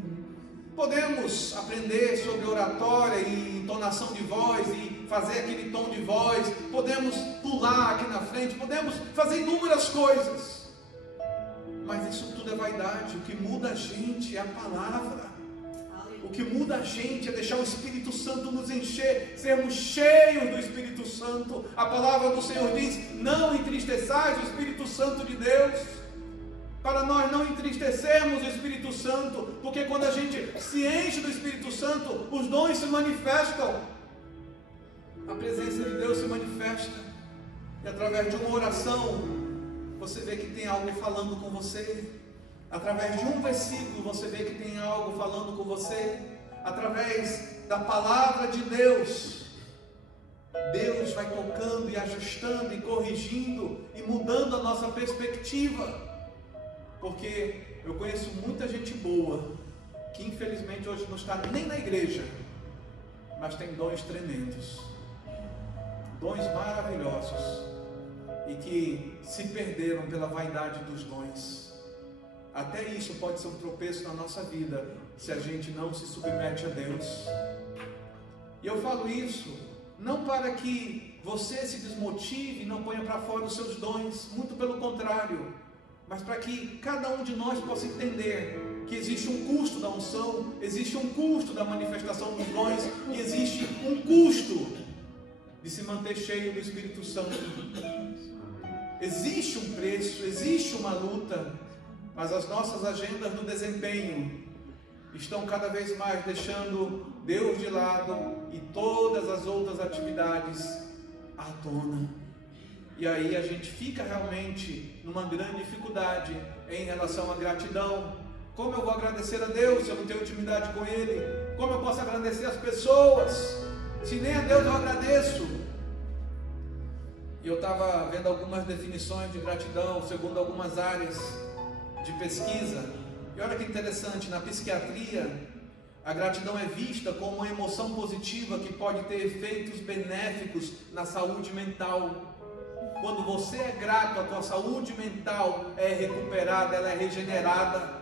Podemos aprender sobre oratória e entonação de voz e fazer aquele tom de voz, podemos pular aqui na frente, podemos fazer inúmeras coisas, mas isso tudo é vaidade. O que muda a gente é a palavra. O que muda a gente é deixar o Espírito Santo nos encher, sermos cheios do Espírito Santo. A palavra do Senhor diz: não entristeçais o Espírito Santo de Deus. Para nós não entristecermos o Espírito Santo, porque quando a gente se enche do Espírito Santo, os dons se manifestam, a presença de Deus se manifesta, e através de uma oração, você vê que tem algo falando com você, através de um versículo, você vê que tem algo falando com você, através da palavra de Deus, Deus vai tocando e ajustando e corrigindo e mudando a nossa perspectiva. Porque eu conheço muita gente boa que infelizmente hoje não está nem na igreja, mas tem dons tremendos, dons maravilhosos, e que se perderam pela vaidade dos dons. Até isso pode ser um tropeço na nossa vida, se a gente não se submete a Deus. E eu falo isso não para que você se desmotive e não ponha para fora os seus dons, muito pelo contrário, mas para que cada um de nós possa entender que existe um custo da unção, existe um custo da manifestação dos dons, e existe um custo de se manter cheio do Espírito Santo. Existe um preço, existe uma luta, mas as nossas agendas do desempenho estão cada vez mais deixando Deus de lado e todas as outras atividades à tona. E aí a gente fica realmente numa grande dificuldade em relação à gratidão. Como eu vou agradecer a Deus se eu não tenho intimidade com Ele? Como eu posso agradecer as pessoas se nem a Deus eu agradeço? E eu estava vendo algumas definições de gratidão segundo algumas áreas de pesquisa. E olha que interessante, na psiquiatria, a gratidão é vista como uma emoção positiva que pode ter efeitos benéficos na saúde mental. Quando você é grato, a tua saúde mental é recuperada, ela é regenerada.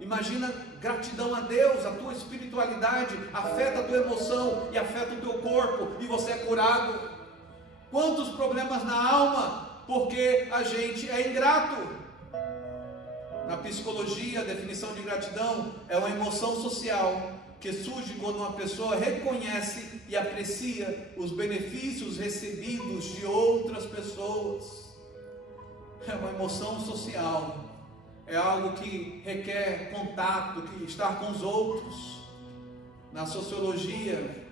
Imagina gratidão a Deus, a tua espiritualidade afeta a tua emoção e afeta o teu corpo e você é curado. Quantos problemas na alma porque a gente é ingrato. Na psicologia, a definição de gratidão é uma emoção social que surge quando uma pessoa reconhece e aprecia os benefícios recebidos de outras pessoas. É uma emoção social. É algo que requer contato, que estar com os outros. Na sociologia,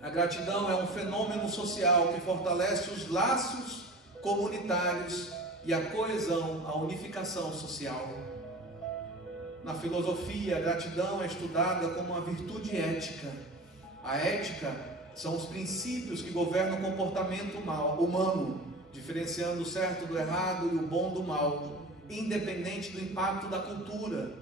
a gratidão é um fenômeno social que fortalece os laços comunitários e a coesão, a unificação social. Na filosofia, a gratidão é estudada como uma virtude ética. A ética são os princípios que governam o comportamento humano, diferenciando o certo do errado e o bom do mal, independente do impacto da cultura,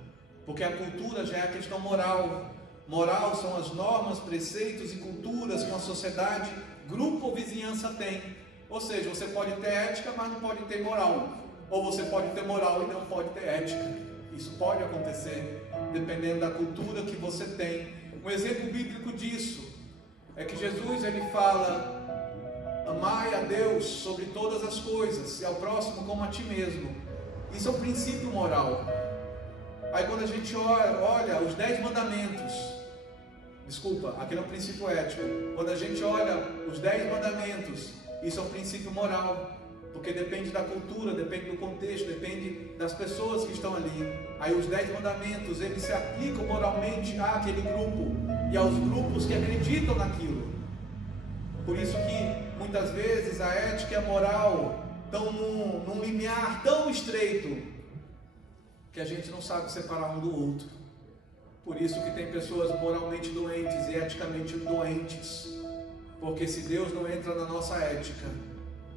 porque a cultura já é a questão moral. Moral são as normas, preceitos e culturas que uma sociedade, grupo ou vizinhança tem. Ou seja, você pode ter ética, mas não pode ter moral. Ou você pode ter moral e não pode ter ética. Isso pode acontecer, dependendo da cultura que você tem. Um exemplo bíblico disso é que Jesus ele fala: amai a Deus sobre todas as coisas e ao próximo como a ti mesmo. Isso é um princípio moral. Aí quando a gente olha os 10 mandamentos, aquele é um princípio ético. Quando a gente olha os 10 mandamentos, isso é um princípio moral, porque depende da cultura, depende do contexto, depende das pessoas que estão ali. Aí os 10 mandamentos, eles se aplicam moralmente àquele grupo e aos grupos que acreditam naquilo. Por isso que muitas vezes a ética e a moral estão num limiar tão estreito que a gente não sabe separar um do outro. Por isso que tem pessoas moralmente doentes e eticamente doentes, porque se Deus não entra na nossa ética,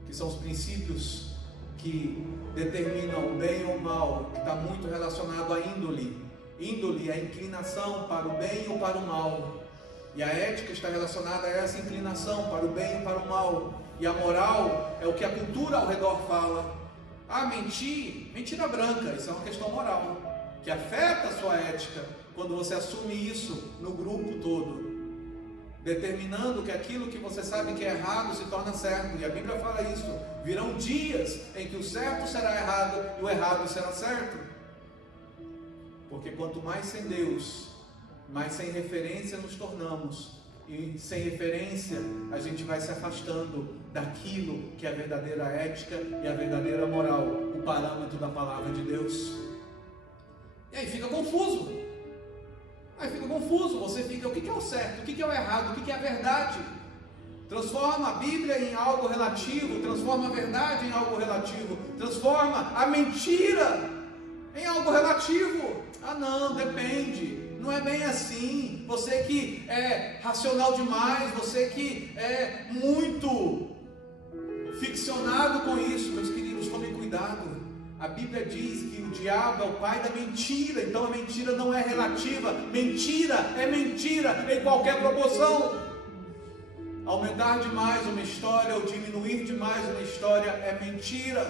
que são os princípios que determinam o bem ou o mal, que está muito relacionado à índole. Índole é a inclinação para o bem ou para o mal, e a ética está relacionada a essa inclinação para o bem ou para o mal. E a moral é o que a cultura ao redor fala. Mentir, mentira branca, isso é uma questão moral, que afeta a sua ética, quando você assume isso no grupo todo, determinando que aquilo que você sabe que é errado se torna certo. E a Bíblia fala isso: virão dias em que o certo será errado e o errado será certo. Porque quanto mais sem Deus, mais sem referência nos tornamos. E sem referência, a gente vai se afastando daquilo que é a verdadeira ética e a verdadeira moral, o parâmetro da palavra de Deus. E aí fica confuso. Você fica, o que é o certo, o que é o errado, o que é a verdade? Transforma a Bíblia em algo relativo, transforma a verdade em algo relativo, transforma a mentira em algo relativo. Não, depende. Não é bem assim. Você que é racional demais, você que é muito ficcionado com isso, meus queridos, tomem cuidado. A Bíblia diz que o diabo é o pai da mentira. Então a mentira não é relativa. Mentira é mentira em qualquer proporção. Aumentar demais uma história ou diminuir demais uma história é mentira.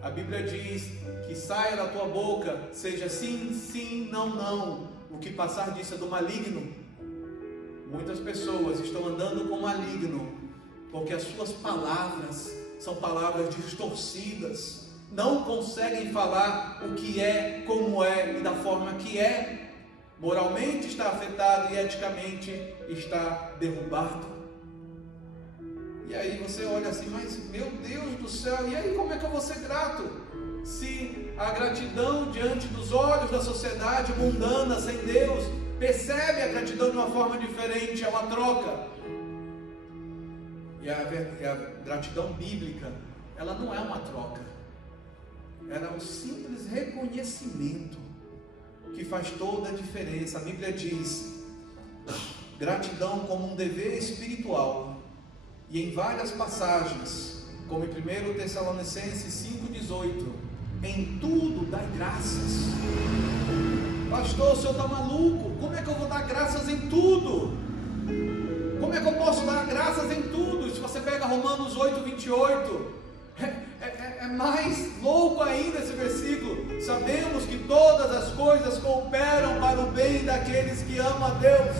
A Bíblia diz que saia da tua boca, seja sim, sim, não, não. O que passar disso é do maligno. Muitas pessoas estão andando com o maligno, porque as suas palavras são palavras distorcidas. Não conseguem falar o que é, como é e da forma que é. Moralmente está afetado e eticamente está derrubado. E aí você olha assim, mas meu Deus do céu, e aí como é que eu vou ser grato? Se a gratidão diante dos olhos da sociedade mundana, sem Deus, percebe a gratidão de uma forma diferente, é uma troca. E a gratidão bíblica, ela não é uma troca. Ela é um simples reconhecimento que faz toda a diferença. A Bíblia diz gratidão como um dever espiritual, e em várias passagens, como em 1 Tessalonicenses 5,18, em tudo dai graças. Pastor, o senhor está maluco? Como é que eu vou dar graças em tudo? Como é que eu posso dar graças em tudo? Se você pega Romanos 8,28, é mais louco ainda esse versículo. Sabemos que todas as coisas cooperam para o bem daqueles que amam a Deus,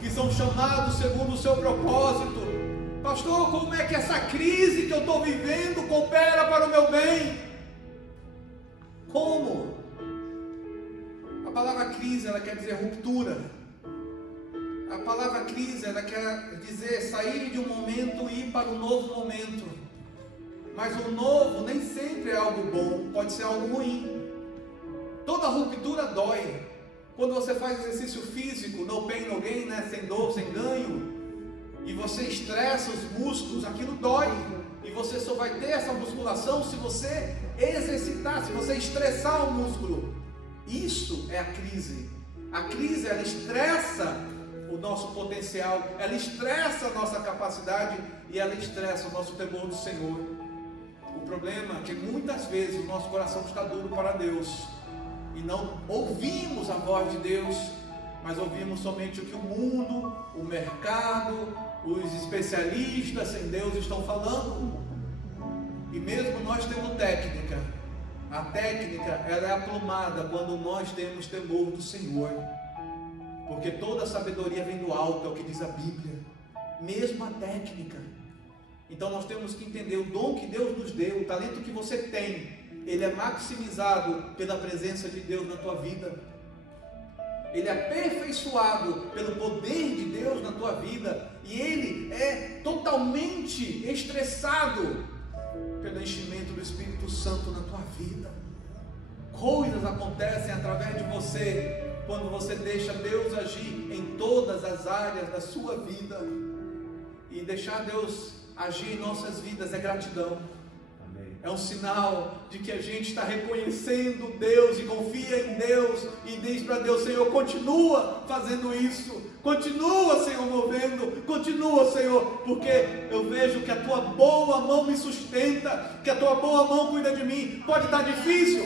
que são chamados segundo o seu propósito. Pastor, como é que essa crise que eu estou vivendo coopera para o meu bem? Como? A palavra crise, ela quer dizer ruptura. A palavra crise, ela quer dizer sair de um momento e ir para um novo momento. Mas o novo nem sempre é algo bom, pode ser algo ruim. Toda ruptura dói. Quando você faz exercício físico, no pain, no gain, né? Sem dor, sem ganho, e você estressa os músculos, aquilo dói. E você só vai ter essa musculação se você exercitar, se você estressar o músculo. Isso é a crise. A crise, ela estressa o nosso potencial, ela estressa a nossa capacidade e ela estressa o nosso temor do Senhor. O problema é que muitas vezes o nosso coração está duro para Deus e não ouvimos a voz de Deus, mas ouvimos somente o que o mundo, o mercado, os especialistas em Deus estão falando. E mesmo nós temos técnica, a técnica ela é aplumada quando nós temos temor do Senhor, porque toda sabedoria vem do alto, é o que diz a Bíblia, mesmo a técnica. Então nós temos que entender o dom que Deus nos deu, o talento que você tem, ele é maximizado pela presença de Deus na tua vida. Ele é aperfeiçoado pelo poder de Deus na tua vida, e ele é totalmente estressado pelo enchimento do Espírito Santo na tua vida. Coisas acontecem através de você quando você deixa Deus agir em todas as áreas da sua vida. E deixar Deus agir em nossas vidas é gratidão. É um sinal de que a gente está reconhecendo Deus e confia em Deus e diz para Deus: Senhor, continua fazendo isso, continua, Senhor, movendo, continua, Senhor, porque eu vejo que a tua boa mão me sustenta, que a tua boa mão cuida de mim. Pode estar difícil,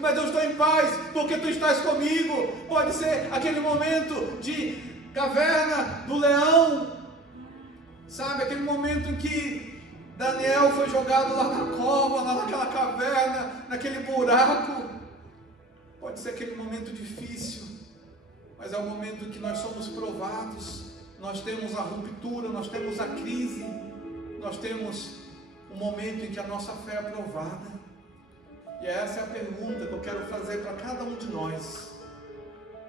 mas eu estou em paz porque tu estás comigo. Pode ser aquele momento de caverna do leão, sabe, aquele momento em que Daniel foi jogado lá na cova, lá naquela caverna, naquele buraco. Pode ser aquele momento difícil, mas é o momento que nós somos provados. Nós temos a ruptura, nós temos a crise, nós temos um momento em que a nossa fé é provada. E essa é a pergunta que eu quero fazer para cada um de nós.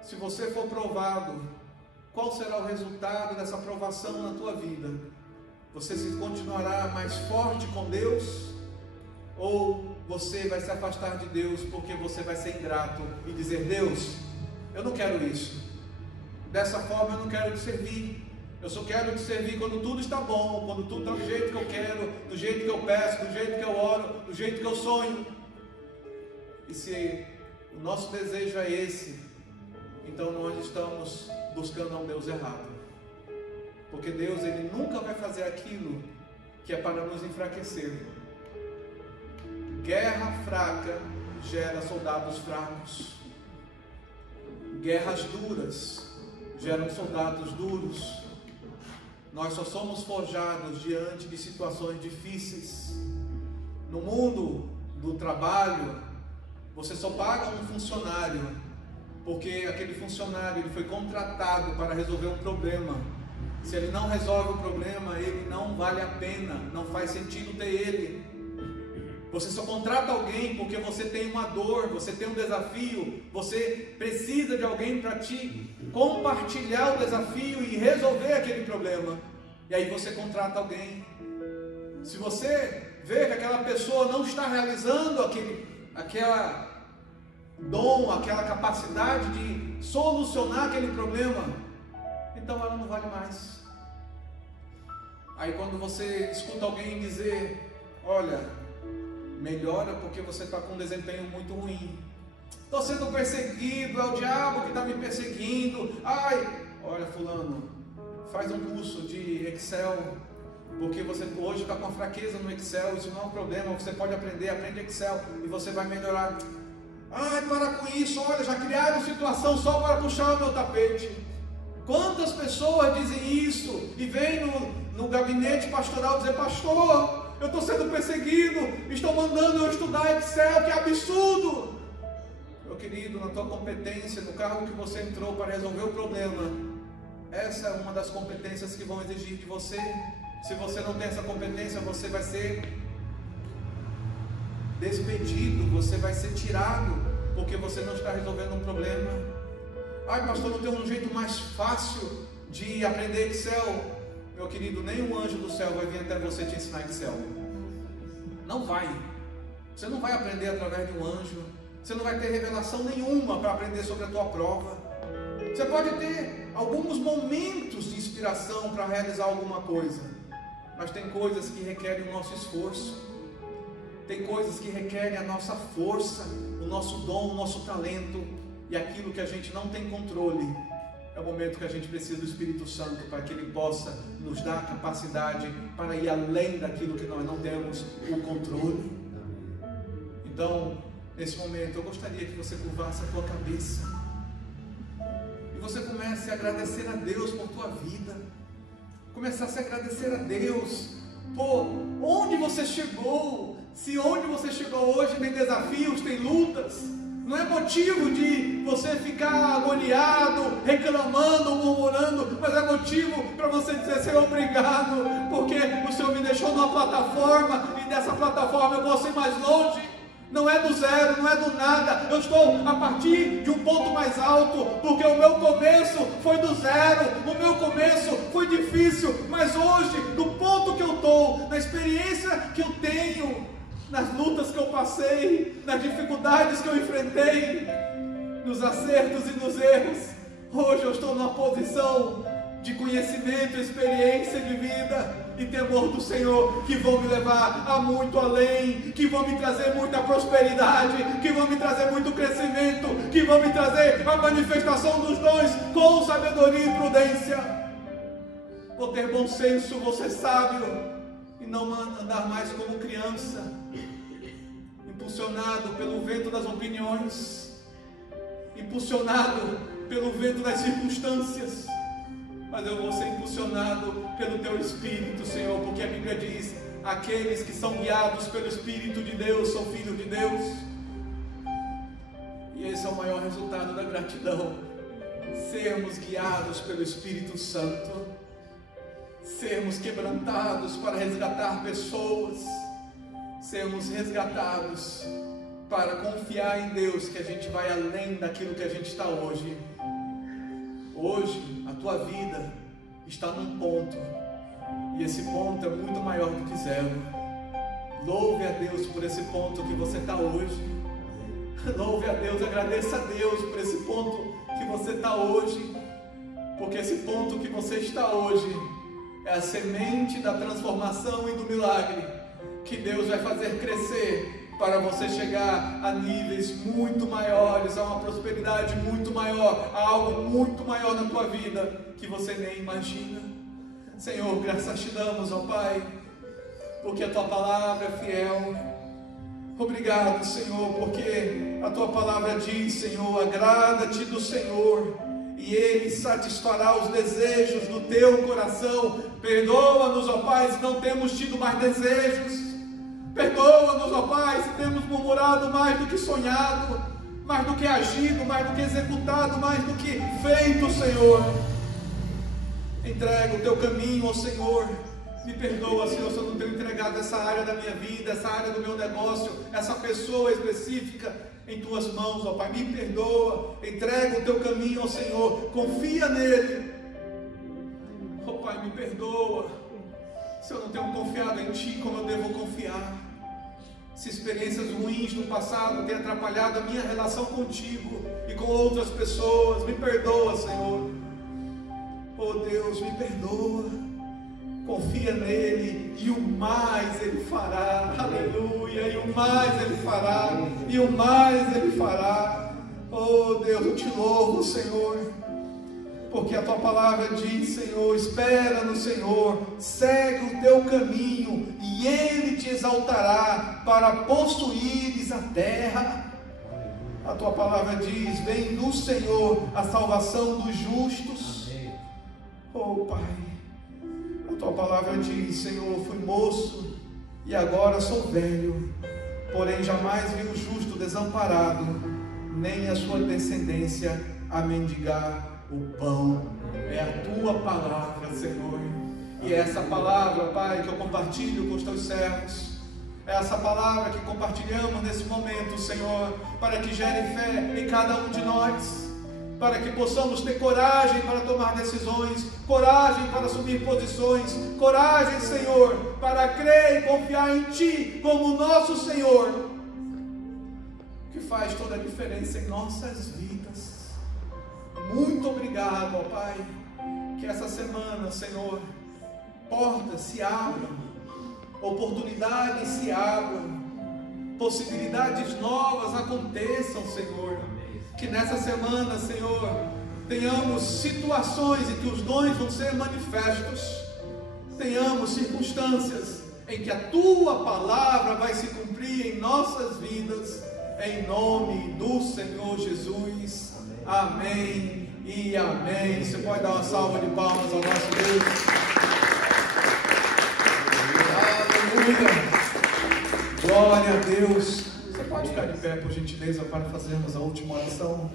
Se você for provado, qual será o resultado dessa provação na tua vida? Você se continuará mais forte com Deus, ou você vai se afastar de Deus porque você vai ser ingrato e dizer: Deus, eu não quero isso, dessa forma eu não quero te servir, eu só quero te servir quando tudo está bom, quando tudo está do jeito que eu quero, do jeito que eu peço, do jeito que eu oro, do jeito que eu sonho. E se o nosso desejo é esse, então nós estamos buscando a um Deus errado. Porque Deus, ele nunca vai fazer aquilo que é para nos enfraquecer. Guerra fraca gera soldados fracos. Guerras duras geram soldados duros. Nós só somos forjados diante de situações difíceis. No mundo do trabalho, você só paga um funcionário porque aquele funcionário ele foi contratado para resolver um problema. Se ele não resolve o problema, ele não vale a pena, não faz sentido ter ele. Você só contrata alguém porque você tem uma dor, você tem um desafio, você precisa de alguém para te compartilhar o desafio e resolver aquele problema. E aí você contrata alguém. Se você vê que aquela pessoa não está realizando aquela dom, aquela capacidade de solucionar aquele problema, então ela não vale mais. Aí quando você escuta alguém dizer: olha, melhora porque você está com um desempenho muito ruim, estou sendo perseguido, é o diabo que está me perseguindo. Ai, olha fulano, faz um curso de Excel, porque você hoje está com fraqueza no Excel, isso não é um problema, você pode aprende Excel e você vai melhorar. Ai, para com isso, olha, já criaram situação só para puxar o meu tapete. Quantas pessoas dizem isso e vêm no gabinete pastoral dizer: pastor, eu estou sendo perseguido, estão mandando eu estudar Excel, que absurdo. Meu querido, na tua competência, no carro que você entrou para resolver o problema, essa é uma das competências que vão exigir de você. Se você não tem essa competência, você vai ser despedido, você vai ser tirado, porque você não está resolvendo um problema. Ai, pastor, não tem um jeito mais fácil de aprender Excel. Meu querido, nenhum anjo do céu vai vir até você te ensinar Excel. Não vai. Você não vai aprender através de um anjo. Você não vai ter revelação nenhuma para aprender sobre a tua prova. Você pode ter alguns momentos de inspiração para realizar alguma coisa, mas tem coisas que requerem o nosso esforço. Tem coisas que requerem a nossa força, o nosso dom, o nosso talento, e aquilo que a gente não tem controle. É o momento que a gente precisa do Espírito Santo para que Ele possa nos dar a capacidade para ir além daquilo que nós não temos o controle. Então, nesse momento, eu gostaria que você curvasse a tua cabeça e você comece a agradecer a Deus por tua vida. Começasse a agradecer a Deus por onde você chegou. Se onde você chegou hoje tem desafios, tem lutas, não é motivo de você ficar agoniado, reclamando, murmurando, mas é motivo para você dizer: Senhor, obrigado, porque o Senhor me deixou numa plataforma, e dessa plataforma eu posso ir mais longe. Não é do zero, não é do nada, eu estou a partir de um ponto mais alto, porque o meu começo foi do zero, o meu começo foi difícil, mas hoje, no ponto que eu estou, na experiência que eu tenho, nas lutas que eu passei, nas dificuldades que eu enfrentei, nos acertos e nos erros, hoje eu estou numa posição de conhecimento, experiência de vida e temor do Senhor, que vão me levar a muito além, que vão me trazer muita prosperidade, que vão me trazer muito crescimento, que vão me trazer a manifestação dos dons com sabedoria e prudência. Vou ter bom senso, vou ser sábio e não andar mais como criança, impulsionado pelo vento das opiniões, impulsionado pelo vento das circunstâncias, mas eu vou ser impulsionado pelo Teu Espírito, Senhor, porque a Bíblia diz: aqueles que são guiados pelo Espírito de Deus são filhos de Deus. E esse é o maior resultado da gratidão, sermos guiados pelo Espírito Santo, sermos quebrantados para resgatar pessoas, sermos resgatados para confiar em Deus, que a gente vai além daquilo que a gente está hoje. Hoje, a tua vida está num ponto, e esse ponto é muito maior do que zero. Louve a Deus por esse ponto que você está hoje. Louve a Deus, agradeça a Deus por esse ponto que você está hoje, porque esse ponto que você está hoje é a semente da transformação e do milagre que Deus vai fazer crescer para você chegar a níveis muito maiores, a uma prosperidade muito maior, a algo muito maior na tua vida que você nem imagina. Senhor, graças te damos, ó Pai, porque a tua palavra é fiel. Obrigado, Senhor, porque a tua palavra diz, Senhor: agrada-te do Senhor e Ele satisfará os desejos do teu coração. Perdoa-nos, ó Pai, se não temos tido mais desejos. Perdoa-nos, ó Pai, se temos murmurado mais do que sonhado, mais do que agido, mais do que executado, mais do que feito, Senhor. Entrega o teu caminho ao Senhor. Me perdoa, Senhor, se eu não tenho entregado essa área da minha vida, essa área do meu negócio, essa pessoa específica em tuas mãos, ó Pai. Me perdoa. Entrega o teu caminho ao Senhor. Confia nele. Ó Pai, me perdoa se eu não tenho confiado em Ti como eu devo confiar. Se experiências ruins no passado têm atrapalhado a minha relação contigo e com outras pessoas, me perdoa, Senhor. Oh Deus, me perdoa. Confia nele e o mais Ele fará. Aleluia. E o mais Ele fará. E o mais Ele fará. Oh Deus, eu te louvo, Senhor, porque a tua palavra diz, Senhor: espera no Senhor, segue o teu caminho e Ele te exaltará para possuires a terra. A tua palavra diz: vem do Senhor a salvação dos justos. Oh Pai, a tua palavra diz, Senhor: fui moço e agora sou velho, porém jamais vi o justo desamparado, nem a sua descendência a mendigar o pão. É a tua palavra, Senhor, e é essa palavra, Pai, que eu compartilho com os teus servos. É essa palavra que compartilhamos nesse momento, Senhor, para que gere fé em cada um de nós, para que possamos ter coragem para tomar decisões, coragem para assumir posições, coragem, Senhor, para crer e confiar em Ti como nosso Senhor, que faz toda a diferença em nossas vidas. Muito obrigado, ó Pai, que essa semana, Senhor, portas se abram, oportunidades se abram, possibilidades novas aconteçam, Senhor. Que nessa semana, Senhor, tenhamos situações em que os dons vão ser manifestos, tenhamos circunstâncias em que a Tua palavra vai se cumprir em nossas vidas, em nome do Senhor Jesus. Amém e amém. Você pode dar uma salva de palmas ao nosso Deus. Aleluia. Glória a Deus. Você pode ficar de pé, por gentileza, para fazermos a última oração.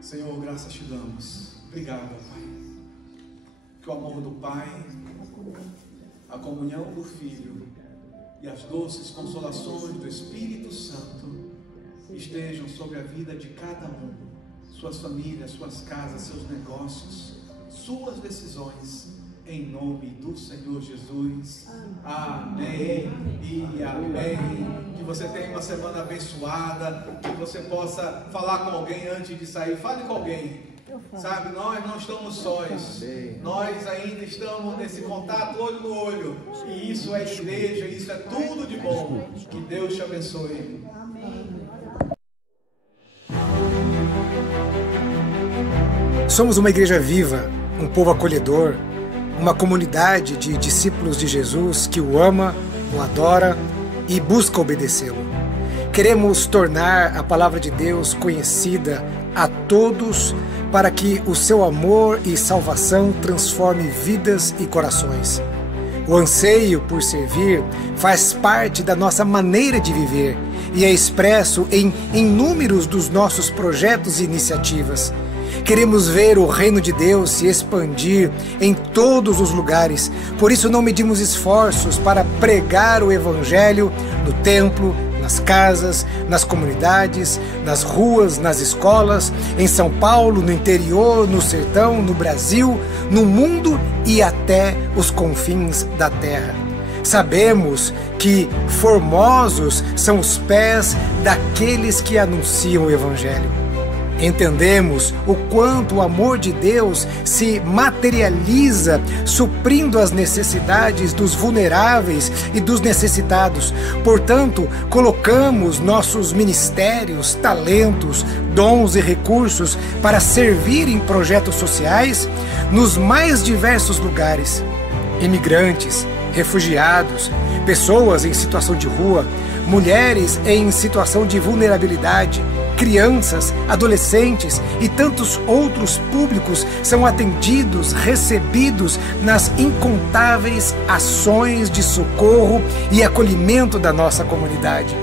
Senhor, graças te damos. Obrigado, Pai. Que o amor do Pai, a comunhão do Filho e as doces consolações do Espírito Santo estejam sobre a vida de cada um, suas famílias, suas casas, seus negócios, suas decisões, em nome do Senhor Jesus. Amém e amém. Que você tenha uma semana abençoada, que você possa falar com alguém antes de sair. Fale com alguém. Sabe, nós não estamos sós, nós ainda estamos nesse contato olho no olho, e isso é igreja, isso é tudo de bom. Que Deus te abençoe. Somos uma igreja viva, um povo acolhedor, uma comunidade de discípulos de Jesus que o ama, o adora e busca obedecê-lo. Queremos tornar a palavra de Deus conhecida a todos para que o seu amor e salvação transforme vidas e corações. O anseio por servir faz parte da nossa maneira de viver e é expresso em inúmeros dos nossos projetos e iniciativas. Queremos ver o reino de Deus se expandir em todos os lugares, por isso não medimos esforços para pregar o Evangelho no templo, nas casas, nas comunidades, nas ruas, nas escolas, em São Paulo, no interior, no sertão, no Brasil, no mundo e até os confins da terra. Sabemos que formosos são os pés daqueles que anunciam o Evangelho. Entendemos o quanto o amor de Deus se materializa suprindo as necessidades dos vulneráveis e dos necessitados. Portanto, colocamos nossos ministérios, talentos, dons e recursos para servir em projetos sociais nos mais diversos lugares. Imigrantes, refugiados, pessoas em situação de rua, mulheres em situação de vulnerabilidade, crianças, adolescentes e tantos outros públicos são atendidos, recebidos nas incontáveis ações de socorro e acolhimento da nossa comunidade.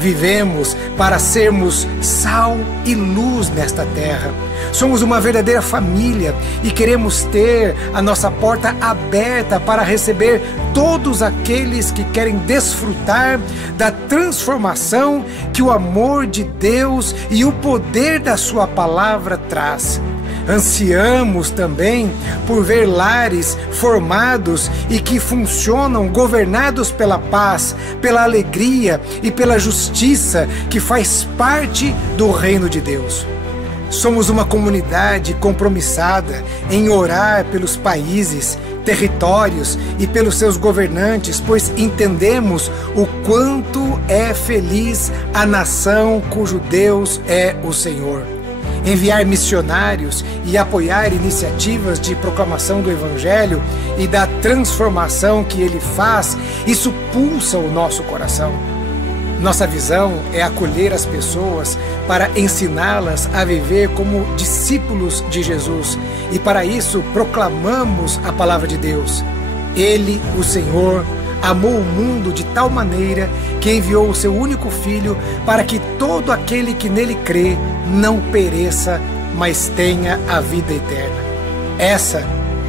Vivemos para sermos sal e luz nesta terra. Somos uma verdadeira família e queremos ter a nossa porta aberta para receber todos aqueles que querem desfrutar da transformação que o amor de Deus e o poder da sua palavra traz. Ansiamos também por ver lares formados e que funcionam governados pela paz, pela alegria e pela justiça que faz parte do reino de Deus. Somos uma comunidade compromissada em orar pelos países, territórios e pelos seus governantes, pois entendemos o quanto é feliz a nação cujo Deus é o Senhor. Enviar missionários e apoiar iniciativas de proclamação do Evangelho e da transformação que ele faz, isso pulsa o nosso coração. Nossa visão é acolher as pessoas para ensiná-las a viver como discípulos de Jesus. E para isso proclamamos a palavra de Deus. Ele, o Senhor, amou o mundo de tal maneira que enviou o seu único Filho para que todo aquele que nele crê não pereça, mas tenha a vida eterna. Essa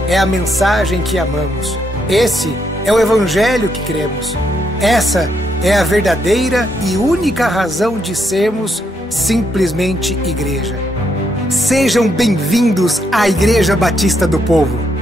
é a mensagem que amamos. Esse é o Evangelho que cremos. Essa é a verdadeira e única razão de sermos simplesmente igreja. Sejam bem-vindos à Igreja Batista do Povo.